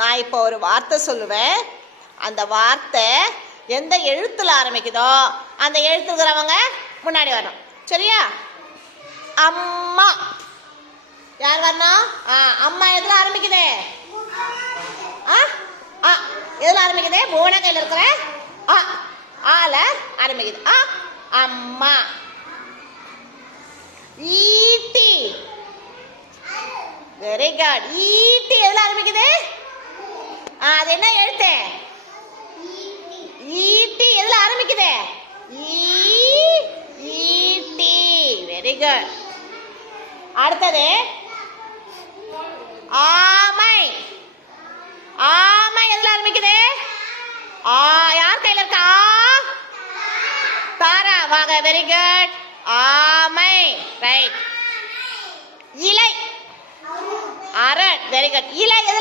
நான் இப்போ ஒரு வார்த்தை சொல்லுவேன். அந்த வார்த்தை எந்த எழுத்துல ஆரம்பிக்குதோ அந்த எழுத்து இருக்கிறவங்க முன்னாடி வரணும். சரியா? அம்மா. யார் வரணும்? அம்மா எதுல ஆரம்பிக்குது? எதுல ஆரம்பிக்குது? பூனை கையில் இருக்கிற ஆல ஆரம்பிக்குது. அம்மா. ஈட்டி. Very good. ஈட்டி எதுல ஆரம்பிக்குது? அது என்ன எழுத்து? ஈட்டி எதுல ஆரம்பிக்குது? ஈட்டி. Very good. அடுத்தது ஆமை. ஆமை எதுல ஆரம்பிக்குது? யார் கையில இருக்கா? தாரா. வாங்க. Very good. ஆமை. ரைட். இலை. அரட். Very good. இலை எதுல